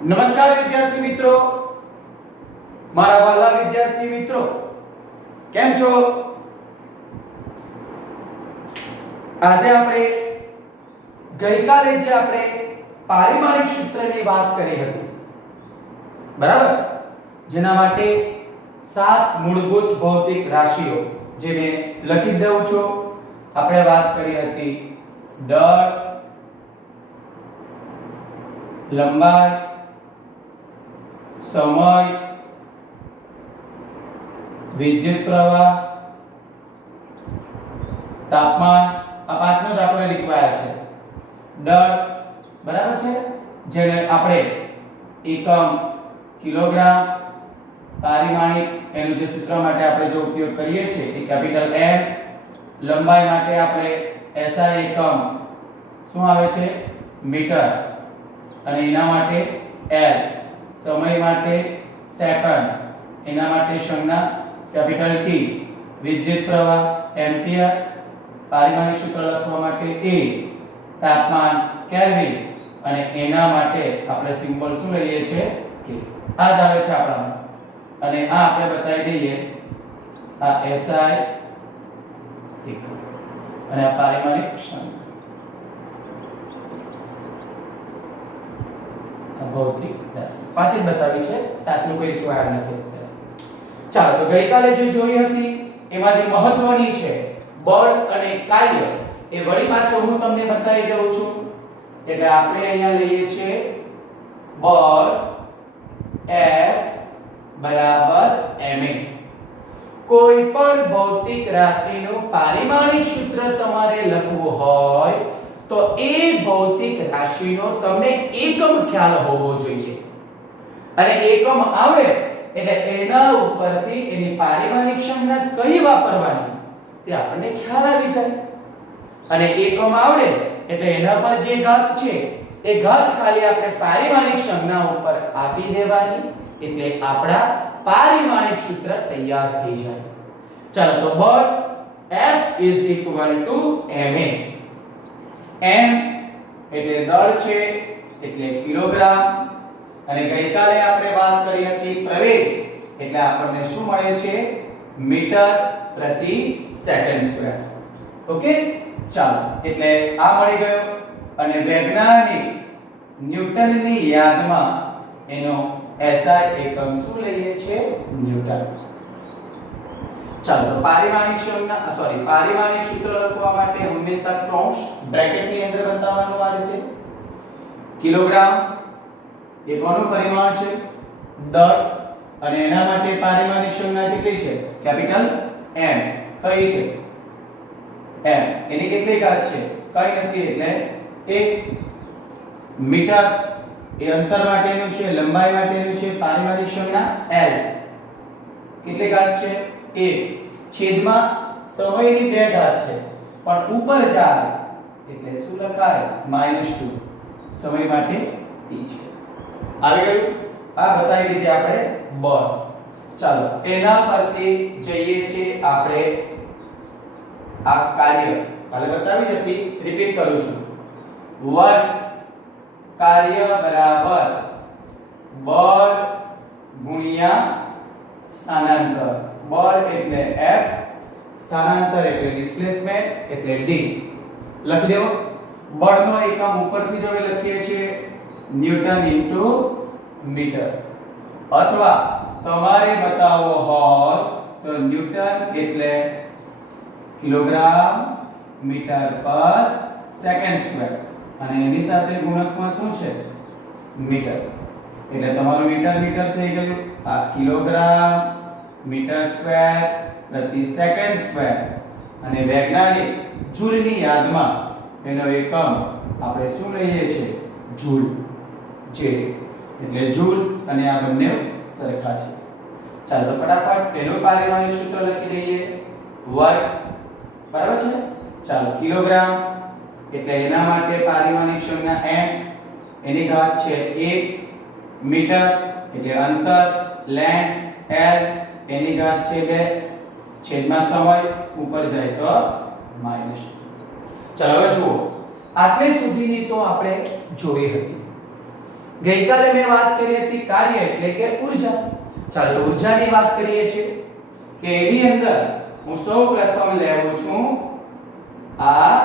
નમસ્કાર વિદ્યાર્થી મિત્રો, મારા વાલા વિદ્યાર્થી મિત્રો, કેમ છો? આજે આપણે ગઈકાલે જે આપણે પારિમાણિક સૂત્રની વાત કરી હતી, બરાબર, જેના માટે 7 મૂળભૂત ભૌતિક રાશિઓ જે મેં લખી દઉં છું. આપણે વાત કરી હતી દળ, લંબાઈ, સમય, વિદ્યુત પ્રવાહ, તાપમાન. આ પાંચનો જ આપણે રિક્વાયર છે. દળ, બરાબર છે, જેને આપણે એકમ કિલોગ્રામ, પારિમાણિક એનું જે સૂત્ર માટે આપણે જો ઉપયોગ કરીએ છીએ એ કેપિટલ M. લંબાઈ માટે આપણે SI એકમ શું આવે છે? મીટર, અને એના માટે L. સમય માટે સેકન્ડ, એના માટે સંજ્ઞા કેપિટલ T. વિદ્યુત પ્રવાહ એમ્પિયર, પારિમાણિક સૂત્ર લખવા માટે A. તાપમાન કેલ્વિન, અને એના માટે આપણે સિમ્બોલ શું લઈએ છીએ? K. આ જ આવે છે આપણામાં, અને આ આપણે બતાવી દઈએ. આ SI એકમ અને આ પારિમાણિક સંજ્ઞા ભૌતિક રાશિ પાછી બતાવી છે. સાતનું કોઈ રિક્વાયર નથી. ચાલો, તો ગઈકાલે જે જોઈ હતી એમાં જે મહત્વની છે બળ અને કાર્ય, એ વળી પાછો હું તમને બતાવી દઉં છું. એટલે આપણે અહીંયા લઈએ છીએ બળ F બરાબર ma. કોઈ પણ ભૌતિક રાશિનું પારિમાણિક સૂત્ર તમારે લખવું હોય તો એ ભૌતિક રાશિનો તમને એકમ ખ્યાલ હોવો જોઈએ, અને એકમ આવે એટલે એના ઉપરથી એની પારિમાણિક સંજ્ઞા કઈ વાપરવાની તે આપણને ખ્યાલ આવી જાય. અને એકમ આવડે એટલે એના પર જે ઘાત છે એ ઘાત ખાલી આપણે પારિમાણિક સંજ્ઞા ઉપર આપી દેવાની, એટલે આપણા પારિમાણિક સૂત્ર તૈયાર થઈ જાય. ચાલો, તો બળ F ma. m એટલે દળ છે, એટલે કિલોગ્રામ, અને ગઈકાલે આપણે વાત કરી હતી પ્રવેગ, એટલે આપણને શું મળે છે? મીટર પ્રતિ સેકન્ડ સ્ક્વેર. ઓકે, ચાલો, એટલે આ મળી ગયો. અને વૈજ્ઞાનિક ન્યૂટનની યાદમાં એનો SI એકમ શું લઈએ છે? ન્યૂટન. ચાલો, તો પારિમાણિક સૂત્ર લખવા માટે હંમેશા કૌંસ બ્રેકેટની અંદર બતાવવાનું આ રીતે. કિલોગ્રામ એ કોનું પરિમાણ છે? દળ, અને એના માટે પારિમાણિક સંજ્ઞા કેટલી છે? Capital M. કઈ છે? M. એની કેટલી ઘાત છે? કઈ નથી, એટલે 1. મીટર એ અંતર માટેનું છે, લંબાઈ માટેનું છે, પારિમાણિક સંજ્ઞા L. કેટલી ઘાત છે? 1. છેદમાં સમયની 2 ઘાત છે, પણ ઉપર જાય એટલે શું લખાય? -2. સમય માટે T છે. આવી ગયું? આ બતાવી દીધી આપણે બળ. ચાલો, એના પરથી જઈએ છીએ આપણે આ કાર્ય. કાલે બતાવી જ હતી, રિપીટ કરું છું. વર્ક કાર્ય બરાબર બળ ગુણ્યા સ્થાનાંતર. બળ એટલે F, સ્થાનાંતર એટલે ડિસ્પ્લેસમેન્ટ એટલે D. લખી દેવો. બળનો એકમ ઉપરથી જો લખીએ છીએ ન્યૂટન ઇન્ટુ મીટર, અથવા તમારે બતાવવો હોય તો ન્યૂટન એટલે kilogram metre per second square, અને એની સાથે ગુણકમાં શું છે? મીટર. એટલે તમારું મીટર થઈ ગયું. આ કિલોગ્રામ મીટર સ્ક્વેર પ્રતિ સેકન્ડ સ્ક્વેર, અને વૈજ્ઞાનિક જૂલની યાદમાં એનો એકમ આપણે શું લઈએ છીએ? જૂલ. જે એટલે જૂલ, અને આ બંને સરખા છે. ચાલો, તો ફટાફટ એનું પારિમાણિક સૂત્ર લખી દઈએ. વર્ગ, બરાબર છે. ચાલો, કિલોગ્રામ એટલે એના માટે પારિમાણિક સંજ્ઞા m, એની ઘાત છે 1. મીટર એટલે અંતર, લેન્થ L, એની ઘાત છે 2. છેદમાં સમય ઉપર જાય તો -2. ચાલો, હવે જુઓ, આટલે સુધીની તો આપણે જોઈ હતી. હવે આપણે જોઈએ છીએ કે બળ F ma. એટલે બળ એટલે F, સ્થાનાંતર એટલે ડિસ્પ્લેસમેન્ટ એટલે D. લખી દેવો. બળનો એકમ ઉપરથી જો લખીએ છીએ ન્યૂટન ઇન્ટુ મીટર, અથવા તમારે બતાવવો હોય તો ન્યૂટન એટલે kilogram metre per second square, અને વૈજ્ઞાનિક જૂલની યાદમાં એનો એકમ આપણે શું લઈએ છીએ? જૂલ. જે એટલે જૂલ, અને આ બંને સરખા છે. ચાલો, તો ફટાફટ એનું પારિમાણિક સૂત્ર લખી દઈએ. વર્ગ, બરાબર છે. ચાલો, કિલોગ્રામ એટલે એના માટે પારિમાણિક સંજ્ઞા m, એની ઘાત છે 1. મીટર એટલે અંતર, લેન્થ L, એની ઘાત છે 2. છેદમાં સમય ઉપર જાય તો -2. ચાલો, હવે જુઓ, આટલે સુધીની તો આપણે જોઈ હતી. ગઈકાલે મેં વાત કરી હતી કાર્ય એટલે કે ઊર્જા. ચાલો તો ઊર્જાની વાત કરીએ છીએ કે એની અંદર હું સૌપ્રથમ લેવું છું આ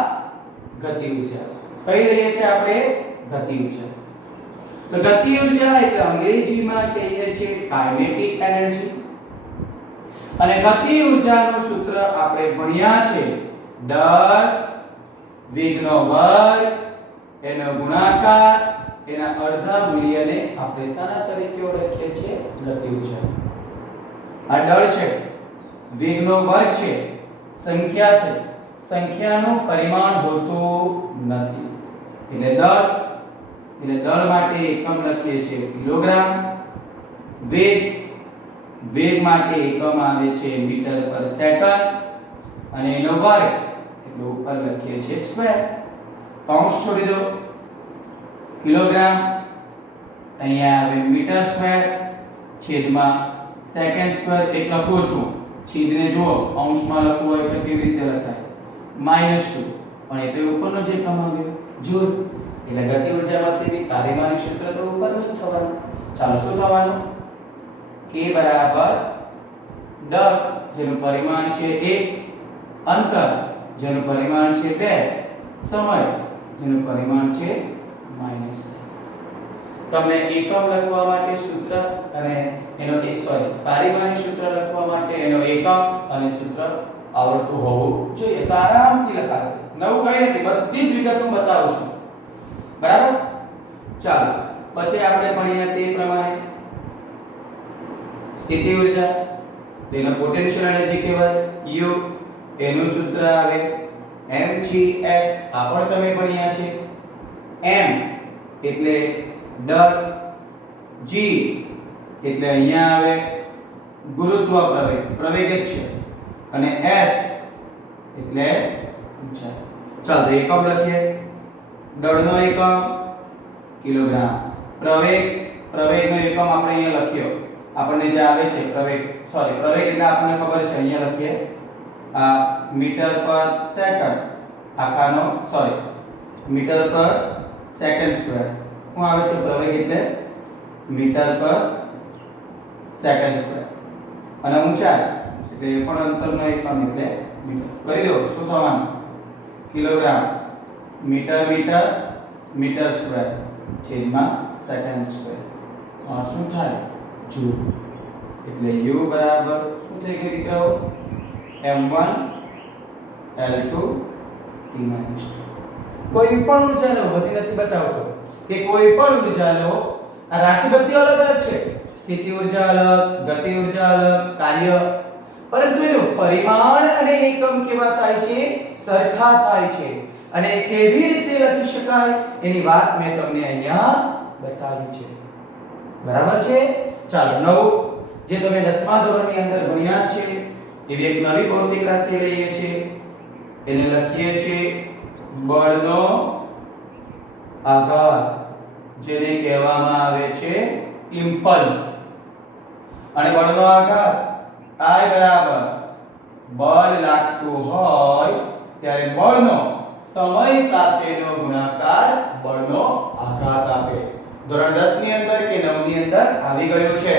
ગતિ ઊર્જા. કઈ લઈએ છીએ આપણે? ગતિ ઊર્જા. તો ગતિ ઊર્જા એટલે અંગ્રેજીમાં કહીએ છીએ કાઇનેટિક એનર્જી. અને ગતિ ઊર્જાનું સૂત્ર આપણે ભણ્યા છે દળ, વેગનો વર્ગ, એનો ગુણાકાર, એના અડધા મૂલ્યને આપણે શાના તરીકે ઓળખીએ છીએ? ગતિ ઊર્જા. આ દળ છે, વેગનો વર્ગ છે, સંખ્યા છે. સંખ્યાનું પરિમાણ હોતું નથી. એટલે દળ માટે એકમ લખીએ છીએ કિલોગ્રામ. વેગ માટે એકમ આવે છે મીટર પર સેકન્ડ. અને એનો વર્ગ એટલે ઉપર લખીએ છીએ સ્ક્વેર. કૌંસ છોડી દો. કિલોગ્રામ અહીંયા આવે મીટર સ્ક્વેર છેદમાં સેકન્ડ સ્ક્વેર. એક લખું છું, છેદને જુઓ, અંશમાં લખવું હોય તો કેવી રીતે લખાય? -2. પણ એ તો ઉપરનો જે એકમ આવ્યો જૂલ. એટલે ગતિ ઊર્જામાં તેની કાર્યમાની સૂત્ર તો ઉપરનું જ થવાનું. ચાલો શું થવાનું? k બરાબર દળ જેનું પરિમાણ છે 1, અંતર જેનું પરિમાણ છે 2, સમય જેનું પરિમાણ છે -2. તમને એકમ લખવા માટે સૂત્ર અને એનો પારિમાણિક સૂત્ર લખવા માટે એનો એકમ અને સૂત્ર આવડતું હોવું જોઈએ. તો આરામથી લખાશે. નવું કંઈ નથી, બધી જ વિગત હું બતાવું છું. બરાબર? ચાલો પછી આપણે ભણીએ તે પ્રમાણે સ્થિતિ ઊર્જા. તેનો પોટેન્શિયલ એનર્જી કહેવાય U. એનું સૂત્ર આવે mgh. આ પણ તમે ભણ્યા છે. m એટલે દળ, g એટલે અહીંયા આવે ગુરુત્વ પ્રવેગ જ છે, અને h એટલે ઊંચાઈ. ચાલો તો એકમ લખીએ. દળનો એકમ કિલોગ્રામ. પ્રવેગનો એકમ આપણે અહીંયા લખ્યો. આપણને જે આવે છે પ્રવેગ એટલે આપણને ખબર છે, અહીંયા લખીએ આ metre per second આખાનો metre per second square. શું આવે છે? પ્રવેગ એટલે મીટર પર સેકન્ડ સ્ક્વેર. અને ઊંચાઈ એટલે એ પણ અંતરનો એકમ એટલે મીટર. કરી દો. શું થવાનું? કિલોગ્રામ મીટર સ્ક્વેર છેદમાં સેકન્ડ સ્ક્વેર. શું થાય? જૂલ. એટલે u બરાબર શું થઈ ગયું દીકરાઓ? m1 l2 t - 2. કોઈ પણ ઊર્જા લો, બધી નથી બતાવતો કે કોઈ પણ ઊર્જા લો. આ રાશિ બધી અલગ અલગ છે. સ્થિતિ ઊર્જા અલગ, ગતિ ઊર્જા અલગ, કાર્ય, પરંતુ એનું પરિમાણ અને એકમ કેવા થાય છે? સરખા થાય છે. અને કેવી રીતે લખી શકાય એની વાત મેં તમને અહીંયા બતાવી છે. બરાબર છે? ચાલો નવું જે તમે 10મા ધોરણની અંદર ભણ્યા છે એવી એક નવી ભૌતિક રાશિ લઈએ છીએ. એને લખીએ છીએ બળનો આઘાત, જેને કહેવામાં આવે છે ઇમ્પલ્સ. અને બળનો આઘાત I બરાબર બળ લાગતું હોય ત્યારે બળનો સમય સાથેનો ગુણાકાર બળનો આઘાત આપે. ધોરણ 10 ની અંદર કે 9 ની અંદર આવી ગયું છે.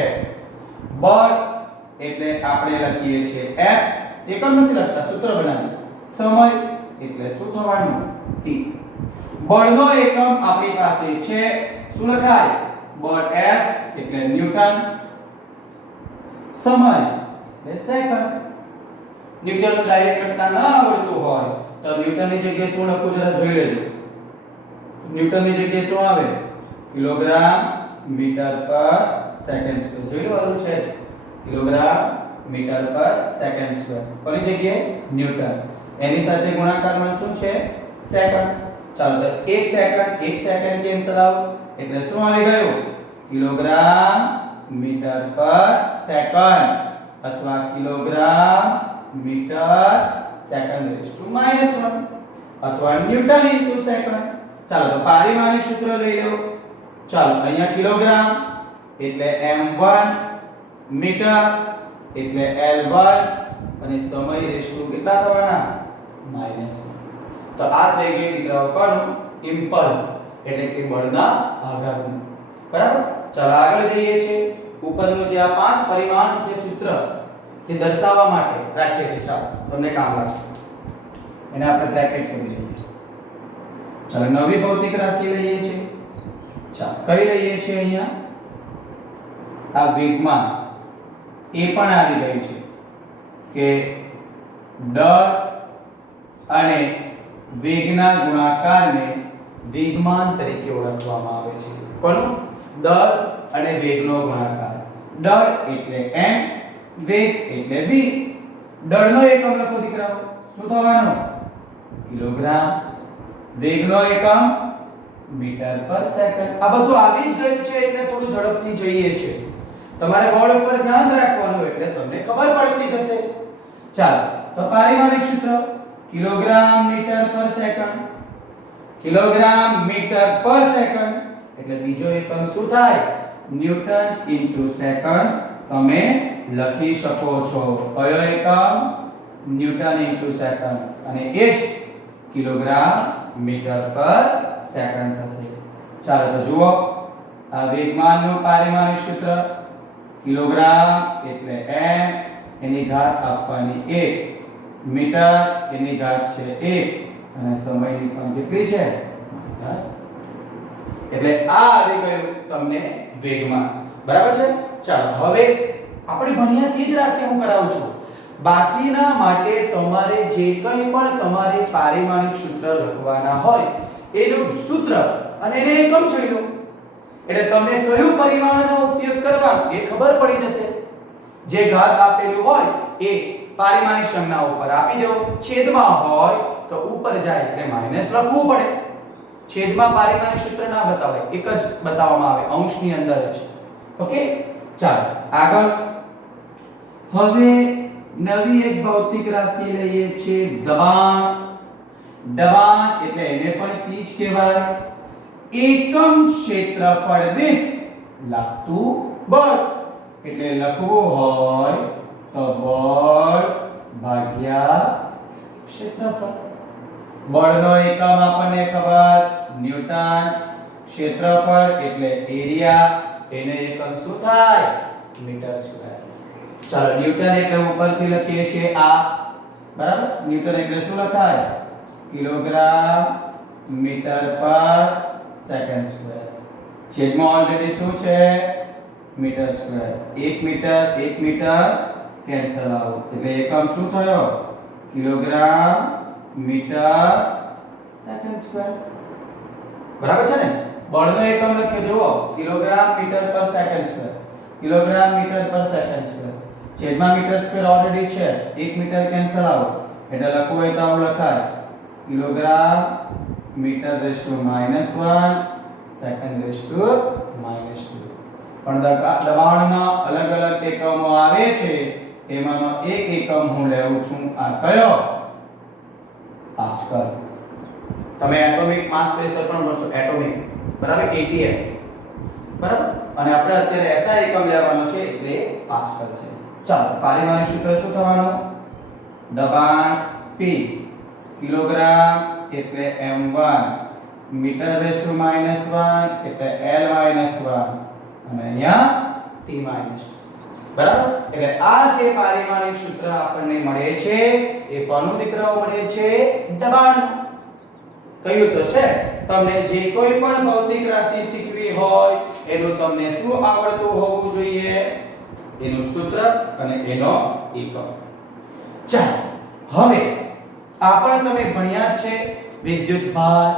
બળ એટલે આપણે લખીએ છીએ F. એકમ નથી લખતા, સૂત્ર બનાવીએ. સમય એટલે શું થવાનું? T. બળનો એકમ આપણી પાસે છે. શું લખાય? બળ F એટલે ન્યૂટન. સમય એટલે સેકન્ડ. ન્યૂટનનું ડાયરેક્ટ લખતા ન આવડતું હોય તો ન્યૂટનની જગ્યાએ શું લખવું જરા જોઈ લેજો. ન્યૂટનની જગ્યાએ શું આવે? Kilogram metre per second square. જોઈ લો, આવું છે જ. Kilogram metre per second square. કોની જગ્યાએ? ન્યૂટન. એની સાથે ગુણાકારમાં શું છે? સેકન્ડ. ચાલો તો 1 સેકન્ડ કેન્સલ આઉટ એટલે શું આવી ગયું? કિલોગ્રામ મીટર પર સેકન્ડ અથવા કિલોગ્રામ મીટર સેકન્ડ -1 અથવા ન્યૂટન ઇન્ટુ સેકન્ડ. ચાલો તો પારિમાણિક સૂત્ર લઈ લો. ચાલો અહીંયા કિલોગ્રામ એટલે m1, મીટર એટલે l1 અને સમય રેશિયો કેટલા થવાના? -1. તો આ થઈ ગઈ દીકરાઓ કોનું? ઇમ્પલ્સ એટલે કે બળના આઘાતનું. બરાબર. ચાલો આગળ જઈએ છે. ઉપરનું જે આ 5 પરિમાણ જે સૂત્ર જે દર્શાવવા માટે રાખીએ છીએ, ચાલો તમને કામ લાગશે. એને આપણે બ્રેકેટ કરી લઈએ. ચાલો નવી ભૌતિક રાશિ લઈએ છીએ. ચાલો કઈ લઈએ છીએ અહીંયા? આ વેગમાન એ પણ આવી ગયું છે કે દળ અને વેગના ગુણાકારને વેગમાન તરીકે ઓળખવામાં આવે છે. કોનું? દળ અને વેગનો ગુણાકાર. દળ એટલે m, વેગ એટલે v. દળનો એકમ લખો દીકરાઓ. શું થવાનો? કિલોગ્રામ. વેગનો એકમ મીટર પર સેકન્ડ. આ બધું આવી જ ગયું છે એટલે થોડું ઝડપથી જોઈએ છે. તમારે બોર્ડ ઉપર ધ્યાન રાખવાનું એટલે તમને ખબર પડતી જશે. ચાલો તો પારિમાણિક સૂત્ર kilogram metre per second. Kilogram metre per second એટલે બીજો એકમ શું થાય? ન્યૂટન ઇન્ટુ સેકન્ડ તમે લખી શકો છો. કયો એકમ? Newton into second. અને એ જ કિલોગ્રામ મીટર પર સેકન્ડ થશે. ચાલો તો જુઓ આ વેગમાનનું પારિમાણિક સૂત્ર કિલોગ્રામ એટલે m, એની ઘાત આપવાની 1, મીટર એની ઘાત છે 1 અને સમયની પણ કેટલી છે? -. એટલે આ આવી ગયું તમને વેગમાન. બરાબર છે. ચાલો હવે આપણે ભણ્યા તે જ રાશિ હું કરાવું છું. બાકીના માટે તમારે જે કંઈ પણ તમારે પારિમાણિક સૂત્ર લખવાના હોય એનું સૂત્ર અને એને એકમ જોઈ લો એટલે તમને કયું પરિમાણનો ઉપયોગ કરવાનો એ ખબર પડી જશે. જે ઘાત આપેલું હોય એ પારિમાણિક સંજ્ઞા ઉપર આપી દો. છેદમાં હોય તો ઉપર જાય એટલે માઈનસ લખવું પડે. છેદમાં પારિમાણિક સૂત્ર ના બતાવાય, એક જ બતાવવામાં આવે અંશની અંદર જ. ઓકે. ચાલો આગળ હવે નવી એક ભૌતિક રાશિ લઈએ છીએ દબાણ. દબાણ એટલે એને પણ પીચ કહેવાય. એકમ ક્ષેત્રફળ દીઠ લાગતું બળ. એટલે લખવું હોય તો બળ ભાગ્યા ક્ષેત્રફળ. બળનો એકમ આપણને ખબર ન્યૂટન, ક્ષેત્રફળ એટલે એરિયા, એને એકમ શું થાય? Metre square. ચાલો ન્યૂટન એટલે ઉપરથી લખીએ છીએ આ. બરાબર. ન્યૂટન એટલે શું લખાય? Kilogram metre per second square. છેદમાં ઓલરેડી શું છે? Metre square. 1 metre cancel out એટલે એકમ શું થયો? Kilogram metre second square. બરાબર છે ને? બળનો એકમ લખ્યો જુઓ kilogram metre per second square. Kilogram metre per second square. છેદમાં મીટર સ્ક્વેર ઓલરેડી છે. 1 મીટર કેન્સલ આઉટ એટલે લખવું હોય તો આવું લખાય kilogram metre raise to -1 second raise to -2. પણ દબાણના અલગ અલગ એકમો આવે છે એમાંનો એક એકમ હું લેવું છું. આ કયો? પાસ્કલ. તમે એટોમિક માસ પ્રેશર પણ ભણશો. એટોમિક બરાબર ATM. બરાબર. અને આપણે અત્યારે SI એકમ લેવાનો છે એટલે પાસ્કલ છે. ચાલો પારિમાણિક સૂત્ર શું થવાનું? દબાણ P કિલોગ્રામ એટલે m1 મીટર રેઝ ટુ -1 એટલે L - 1 અને અહીંયા T - બરાબર. એટલે આ જે પારિમાણિક સૂત્ર આપણને મળે છે એ કોનું દીકરાઓ મળે છે? દબાણનું. કહ્યું તો છે તમને જે કોઈ પણ ભૌતિક રાશિ શીખવી હોય એનું તમને શું આવડતું હોવું જોઈએ? એનું સૂત્ર અને એનો એકમ. ચાલો હવે આપણે તમે ભણ્યા છે વિદ્યુત ભાર,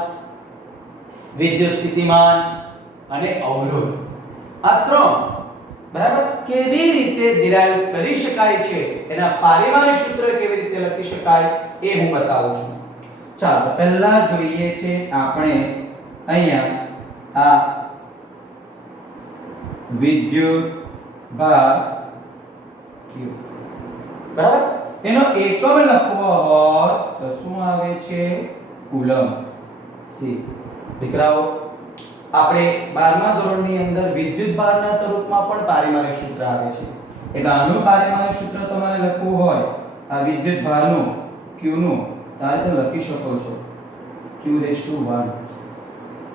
વિદ્યુત સ્થિતિમાન અને અવરોધ. આ ત્રણ બરાબર કેવી રીતે ડિરાઈવ કરી શકાય છે, એના પારિમાણિક સૂત્ર કેવી રીતે લખી શકાય એ હું બતાવું છું. ચાલો પહેલા જોઈએ છે આપણે અહીંયા આ વિદ્યુત ભાર Q. બરાબર. એનો એકમ લખવો હોય તો શું આવે છે? કુલમ. C. દીકરાઓ આપણે 12મા ધોરણની અંદર વિદ્યુત ભારના સ્વરૂપમાં પણ પારિમાણિક સૂત્ર આવે છે. એટલે આનું પારિમાણિક સૂત્ર તમારે લખવું હોય આ વિદ્યુત ભારનું Q નું તારે તો લખી શકો છો Q⁻⁴.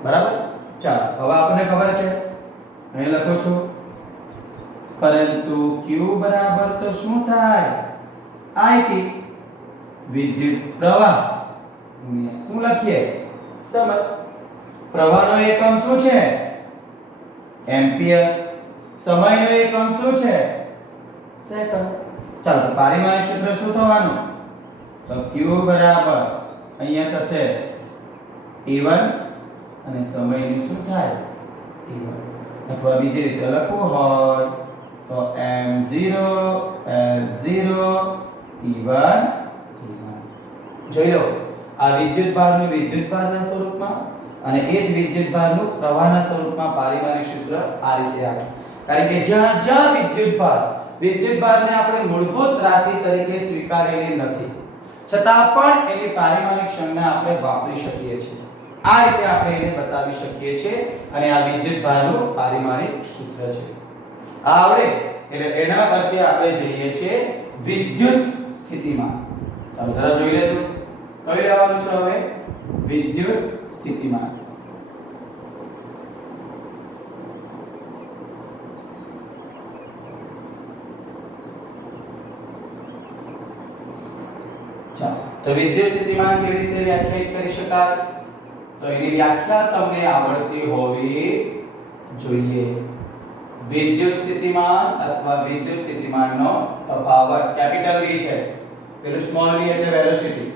બરાબર. ચાલો હવે આપણને ખબર છે અહીં લખો છો, પરંતુ Q બરાબર તો શું થાય? IT, વિદ્યુત પ્રવાહ ગુણ્યા શું લખીએ? સમય. પ્રવાહનો એકમ શું છે? એમ્પિયર. સમયનો એકમ શું છે? સેકન્ડ. ચાલો તો પારિમાણિક સૂત્ર શું થવાનું? તો Q બરાબર અહીંયા થશે T1 અને સમયનું શું થાય? T1. અથવા બીજી રીતે લખવું હોય તો m0 l0 T1 જોઈ લો, આ વિદ્યુત ભારનું વિદ્યુત ભારના સ્વરૂપમાં અને એ જ વિદ્યુત ભારનું પ્રવાહના સ્વરૂપમાં પારિમાણિક સૂત્ર આ રીતે આવે. કારણ કે જ્યાં જ્યાં વિદ્યુત ભારને આપણે મૂળભૂત રાશિ તરીકે સ્વીકારેલી નથી, છતાં પણ એની પારિમાણિક સંજ્ઞા આપણે વાપરી શકીએ છીએ. આ રીતે આપણે એને બતાવી શકીએ છીએ અને આ વિદ્યુત ભારનું પારિમાણિક સૂત્ર છે. આ આવડે એટલે એના પરથી આપણે જઈએ છીએ વિદ્યુત સ્થિતિમાન. ચાલો જરા જોઈ લેજો. કઈ લેવાનું છે હવે? વિદ્યુત સ્થિતિમાન. ચાલો તો વિદ્યુત સ્થિતિમાન કેવી રીતે વ્યાખ્યાયિત કરી શકાય? તો એની વ્યાખ્યા તમને આવડતી હોવી જોઈએ. વિદ્યુત સ્થિતિમાન અથવા વિદ્યુત સ્થિતિમાનનો તફાવત કેપિટલ V છે, પેલું સ્મોલ v એટલે વેલોસિટી.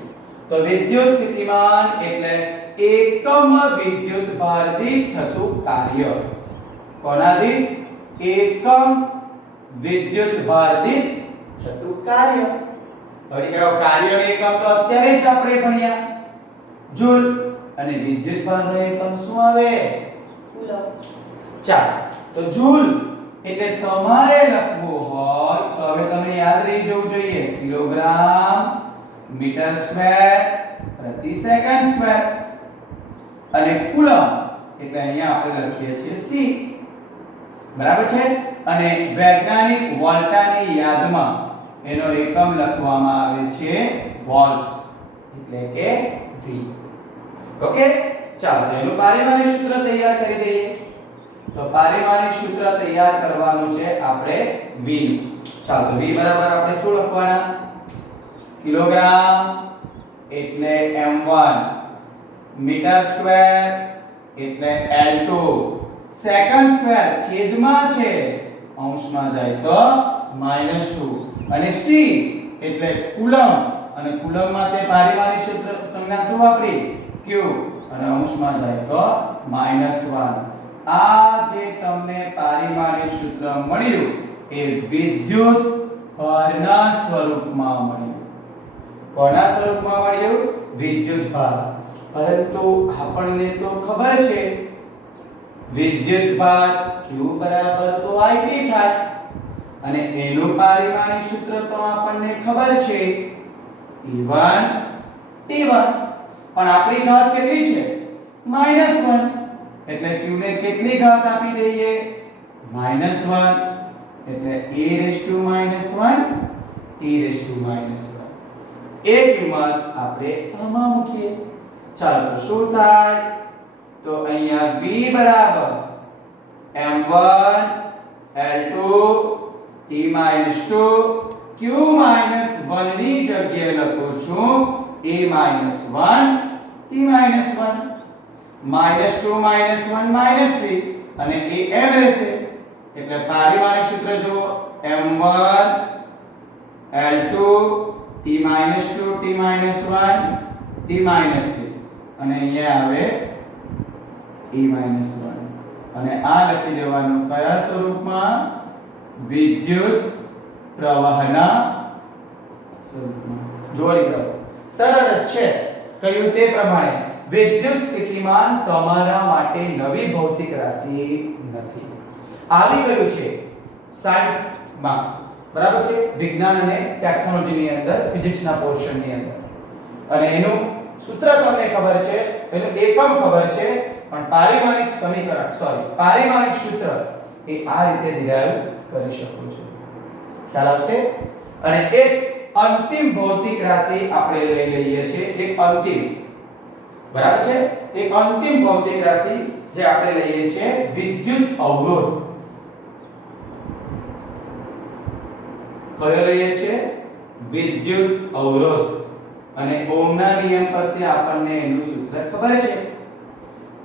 તો વિદ્યુત સ્થિતિમાન એટલે એકમ વિદ્યુત ભાર દીઠ થતું કાર્ય. કોના દીઠ? એકમ વિદ્યુત ભાર દીઠ થતું કાર્ય. હવે કાર્યનો એકમ તો અત્યારે જ આપણે ભણ્યા, જૂલ. અને વિદ્યુત ભારનો એકમ શું આવે? કુલમ. ચાલો તો જૂલ એટલે તમારે લખવું હોય તો હવે તમને યાદ રહી જવું જોઈએ કિલોગ્રામ મીટર સ્ક્વેર પ્રતિ સેકન્ડ સ્ક્વેર. અને કુલમ એટલે અહીંયા આપણે લખીએ છીએ C. બરાબર છે? અને વૈજ્ઞાનિક વોલ્ટાની યાદમાં એનો એકમ લખવામાં આવે છે વોલ્ટ, એટલે કે V. ઓકે, ચાલો એનું પારિમાણિક સૂત્ર તૈયાર કરી દઈએ. તો પારિમાણિક સૂત્ર તૈયાર કરવાનું છે આપણે V નું. ચાલો V બરાબર આપણે શું લખવાના? કિલોગ્રામ એટલે m1, મીટર સ્ક્વેર એટલે l2, સેકન્ડ સ્ક્વેર છેદમાં છે અંશમાં જાય તો -2, અને C એટલે કુલમ, અને કુલમમાં તે પારિમાણિક સૂત્ર સંજ્ઞા શું વાપરી? Q, અને અંશમાં જાય તો -1. આ જે તમને પારિમાણિક સૂત્ર મળ્યું એ વિદ્યુત ભારના સ્વરૂપમાં મળ્યું. કોના સ્વરૂપમાં મળ્યું? વિદ્યુત ભાર. પરંતુ આપણને તો ખબર છે વિદ્યુત ભાર Q બરાબર તો IT થાય, અને એનું પારિમાણિક સૂત્ર તો આપણને ખબર છે E1 T1. પણ આપણી ઘાત કેટલી છે? -1. એટલે Q ને કેટલી ઘાત આપી દઈએ? -1. એટલે e raised to -1 t raised to -1. એ કિંમત આપણે આમાં મૂકીએ. ચાલો તો શું થાય? તો અહીંયા V બરાબર m1 l2 t-2 q -1 ની જગ્યાએ લખું છું a -1 t-1. -2 -1 -3 અને એ m રહેશે. એટલે પારિમાણિક સૂત્ર જો m1 l2 t-2 t-1 t-3 અને અહીંયા આવે e -1, અને આ લખી દેવાનું કયા સ્વરૂપમાં? વિદ્યુત પ્રવાહના સ્વરૂપમાં. જોડી દો, સરળ જ છે. કહ્યું તે પ્રમાણે વિદ્યુત સ્થિતિમાન તમારા માટે નવી ભૌતિક રાશિ નથી. આવી ગયું છે સાયન્સમાં, બરાબર છે? વિજ્ઞાન અને ટેકનોલોજીની અંદર, ફિઝિક્સના પોર્શનની અંદર. અને એનું સૂત્ર તમને ખબર છે, એનું એકમ ખબર છે, પણ પારિમાણિક સૂત્ર એ આ રીતે ડિરાઈવ કરી શકો છો. ખ્યાલ આવશે? અને એક અંતિમ ભૌતિક રાશિ આપણે લઈ લઈએ છીએ, એક અંતિમ બરાબર છે? એક અંતિમ ભૌતિક રાશિ જે આપણે લઈએ છીએ વિદ્યુત અવરોધ. કયો લઈએ છીએ? વિદ્યુત અવરોધ. અને ઓહમના નિયમ પરથી આપણને એનું સૂત્ર ખબર છે.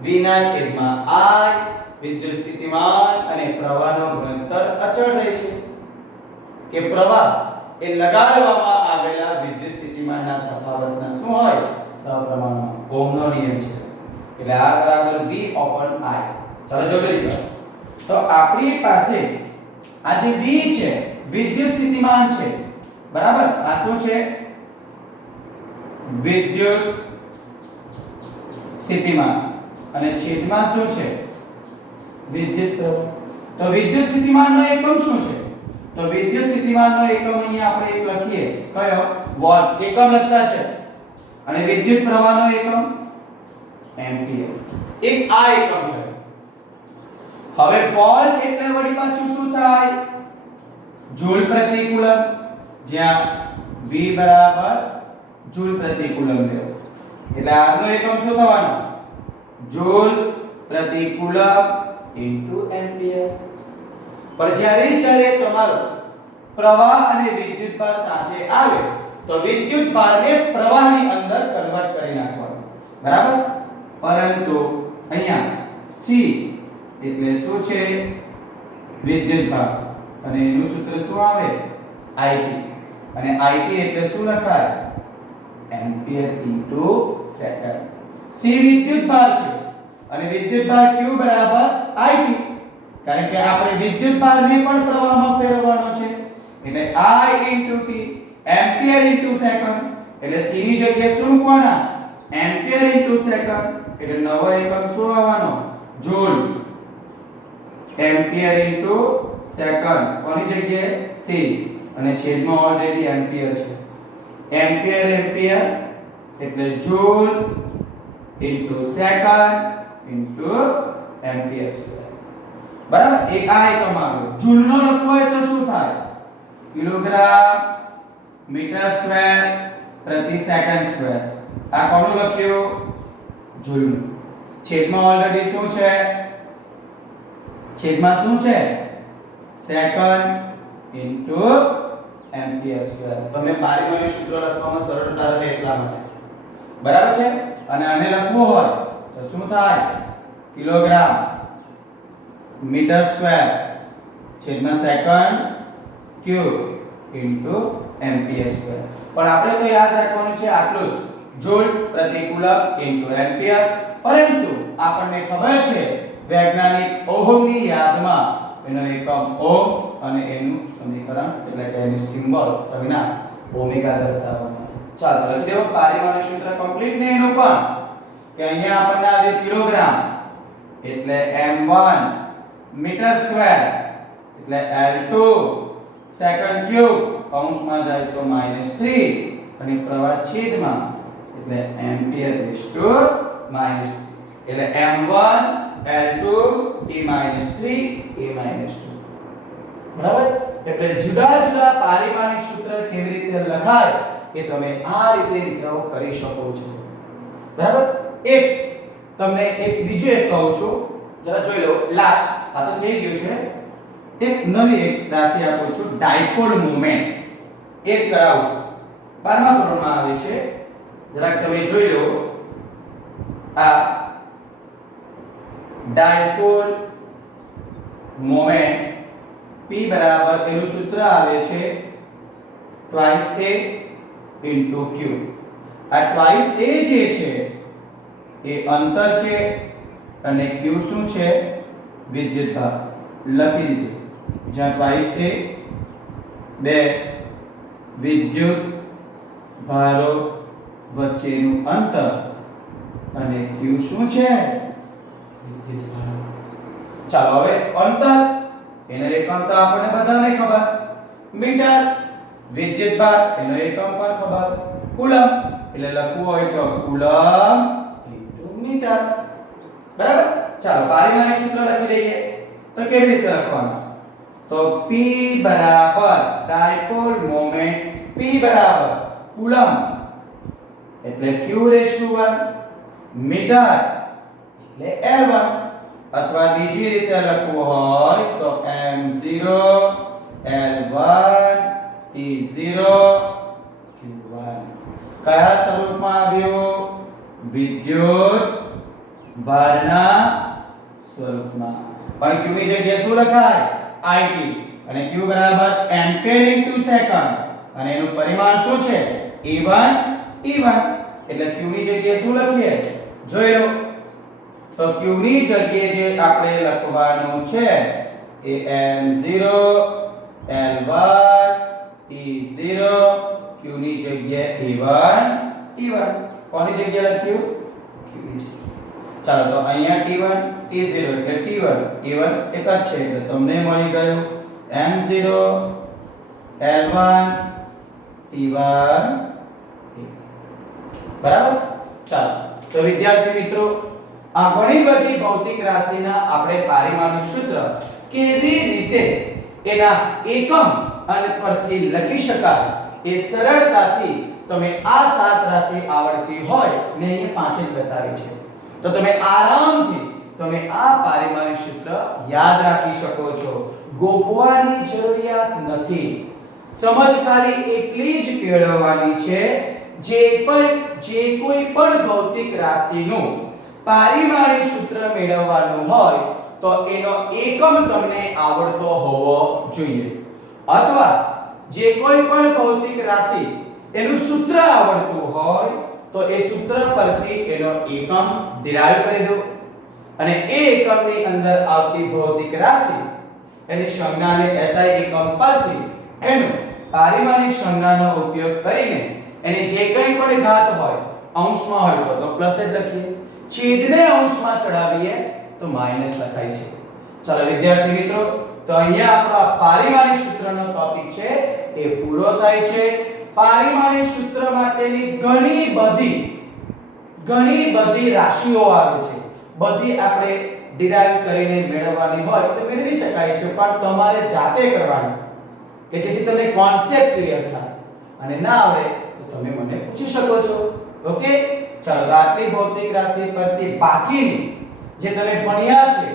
V ના છેદમાં I વિદ્યુત સ્થિતિમાન અને પ્રવાહનો ગુણોત્તર અચળ રહે છે. કે પ્રવાહ એ લગાડવામાં આવેલા વિદ્યુત સ્થિતિમાનના તફાવતના શું હોય? સપ્રમાણમાં. ઓહમનો નિયમ છે. એટલે R બરાબર V upon I. ચાલો જોજો દીકરા. તો આપણી પાસે આ જે V છે વિદ્યુત સ્થિતિમાન છે. બરાબર? આ શું છે? વિદ્યુત સ્થિતિમાન. અને છેદમાં શું છે? વિદ્યુત પ્રવાહ. તો વિદ્યુત સ્થિતિમાનનો એકમ શું છે? તો વિદ્યુત સ્થિતિમાનનો એકમ અહીંયા આપણે એક લખીએ. કયો? વોલ્ટ. એકમ લખતા છે. અને વિદ્યુત પ્રવાહનો એકમ એમ્પિયર. એક આ એકમ છે. હવે વોલ્ટ એટલે વળી પાછું શું થાય? જૂલ પ્રતિ કુલમ. જ્યાં V બરાબર જૂલ પ્રતિ કુલમ લેવો. એટલે R નો એકમ શું થવાનો? જૂલ પ્રતિ કુલમ ઇન્ટુ એમ્પિયર. પણ જ્યારે તમારો પ્રવાહ અને વિદ્યુત ભાર સાથે આવે તો વિદ્યુત ભારને પ્રવાહની અંદર કન્વર્ટ કરી નાખવાનો. બરાબર? પરંતુ અહીંયા C એટલે શું છે? વિદ્યુત ભાર. અને એનું સૂત્ર શું આવે? IT. અને IT એટલે શું લખાય? Ampere into second. C વિદ્યુત ભાર છે અને વિદ્યુત ભાર Q બરાબર IT. કારણ કે આપણે વિદ્યુત ભારને પણ પ્રવાહમાં ફેરવવાનો છે. એટલે I into T ampere into second. એટલે C ની જગ્યાએ શું મૂકવાના? Ampere into second. એટલે નવો એકમ શું આવવાનો? જૂલ. Ampere into second. કોની જગ્યાએ? C. અને છેદમાં ઓલરેડી એમ્પિયર છે. એમ્પિયર એટલે joule into second into ampere square. બરાબર? એક આ એકમ આવ્યો. જૂલનો લખવો હોય તો શું થાય? કિલોગ્રામ મીટર સ્ક્વેર પ્રતિ સેકન્ડ સ્ક્વેર. આ કોનું લખ્યું? જૂલનું. છેદમાં ઓલરેડી શું છે? છેદમાં શું છે? Second into ampere square. તમને પારિમાણિક સૂત્ર લખવામાં સરળતા રહે એટલા માટે. બરાબર છે? અને આને લખવું હોય તો શું થાય? કિલોગ્રામ મીટર સ્ક્વેર છેદમાં second cube into ampere square. પણ આપણે તો યાદ રાખવાનું છે આટલું જ. જૂલ પ્રતિ કુલમ ઇન્ટુ એમ્પિયર. પરંતુ આપણને ખબર છે વૈજ્ઞાનિક ઓહમની યાદમાં એનો એકમ ઓહમ અને એનું સમીકરણ એટલે કે એની સિમ્બોલ સંજ્ઞા ઓમેગા દર્શાવવાનો. ચાલો લખી દેવો પારિમાણિક સૂત્ર કમ્પ્લીટ ને એનું પણ કે અહીંયા આપણને આવ્યું કિલોગ્રામ એટલે m1 મીટર સ્ક્વેર એટલે L2 સેકન્ડ ક્યુબ કૌંસમાં જાય તો -3 અને પ્રવાહ છેદમાં એટલે એમ્પિયર રેઝ ટુ -3 એટલે m1 L2 t -3 a -2. બરાબર? એટલે જુદા જુદા પારિમાણિક સૂત્ર કેવી રીતે લખાય એ તમે આ રીતે વિગ્રહ કરી શકો છો. બરાબર? એક તમને એક બીજું એક કહું છું. જરા જોઈ લો. લાસ્ટ આ તો થઈ ગયું છે. એક નવી એક રાશિ આપું છું. ડાયપોલ મોમેન્ટ એક કરાવું છું. 12મા ધોરણમાં આવે છે. જરાક તમે જોઈ લો. આ ડાયપોલ મોમેન્ટ P બરાબર એનું સૂત્ર આવે છે twice a into q. આ twice a જે છે એ અંતર છે અને q શું છે? વિદ્યુત ભાર. લખી દીધું. જ્યાં twice a બે વિદ્યુત ભારો વચ્ચેનું અંતર અને q શું છે? વિદ્યુત ભાર. ચાલો હવે અંતર એનો એકમ તો આપણને બધાને ખબર. મીટર. વિદ્યુત ભાર એનો એકમ પણ ખબર. કુલમ એટલે લખવું હોય તો કુલમ ઇન્ટુ મીટર. બરાબર? ચાલો પારિમાણિક સૂત્ર લખી દઈએ. તો કેવી રીતે લખવાનું? તો P બરાબર ડાયપોલ મોમેન્ટ P બરાબર કુલમ એટલે q રેઝ ટુ 1 મીટર એટલે L1 અથવા બીજી રીતે લખવું હોય તો m0 L1 T0 Q1 કયા સ્વરૂપમાં આવ્યું વિદ્યુત ભારના સ્વરૂપમાં પણ q ની જગ્યાએ શું લખાય it અને q બરાબર એમ્પીયર ઇન્ટુ સેકન્ડ અને એનું પરિમાણ શું છે e1 t1 એટલે q ની જગ્યાએ શું લખીએ જોઈ લો તો q ની જગ્યાએ જે આપણે લખવાનું છે એ m0 L1 T0 q ની જગ્યાએ e1 t1 કોની જગ્યાએ લખ્યું q ની જગ્યાએ ચાલો તો અહીંયા t1 t0 એટલે t1 t1 એક જ છે તો તમને મળી ગયું m0 L1 t1 બરાબર ચાલો તો વિદ્યાર્થી મિત્રો આ ઘણી બધી ભૌતિક રાશિના આપણે પારિમાણિક સૂત્ર કેવી રીતે એના એકમ અને પરથી લખી શકાય એ સરળતાથી તમે આ 7 રાશિ આવડતી હોય ને અહીંયા પાંચ જ બતાવી છે તો તમે આરામથી તમે આ પારિમાણિક સૂત્ર યાદ રાખી શકો છો ગોખવાની જરૂરિયાત નથી સમજ ખાલી એટલી જ કેળવવાની છે જે કોઈ પણ ભૌતિક રાશિનું પારિમાણિક સૂત્ર મેળવવાનું હોય તો એનો એકમ તમને આવડતો હોવો જોઈએ અથવા જે કોઈ પણ ભૌતિક રાશિ એનું સૂત્ર આવડતું હોય તો એ સૂત્ર પરથી એનો એકમ ડિરાઈવ કરી દો અને એ એકમની અંદર આવતી ભૌતિક રાશિ એની સંજ્ઞાને SI એકમ પરથી એનો પારિમાણિક સંજ્ઞાનો ઉપયોગ કરીને એને જે કંઈ પણ ઘાત હોય અંશમાં હોય તો પ્લસ જ લખીએ છેદને અંશમાં ચડાવીએ તો માઈનસ લખાય છે ચાલો વિદ્યાર્થી મિત્રો તો અહીંયા આપણો પારિમાણિક સૂત્રનો ટોપિક છે એ પૂરો થાય છે પારિમાણિક સૂત્ર માટેની ઘણી બધી રાશિઓ આવે છે બધી આપણે ડિરાઈવ કરીને મેળવવાની હોય તો મેળવી શકાય છે પણ તમારે જાતે કરવાનું કે જેથી તમને કોન્સેપ્ટ ક્લિયર થાય અને ના આવડે તો તમે મને પૂછી શકો છો ઓકે ચાલો તો આટલી ભૌતિક રાશિ પરથી બાકીની જે તમે ભણ્યા છે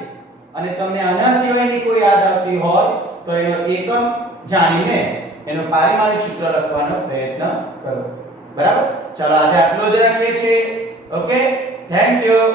અને તમને આના સિવાયની કોઈ યાદ આવતી હોય તો એનો એકમ જાણીને એનો પારિમાણિક સૂત્ર લખવાનો પ્રયત્ન કરો બરાબર ચાલો આજે આટલો જ રાખીએ છીએ ઓકે થેન્ક યુ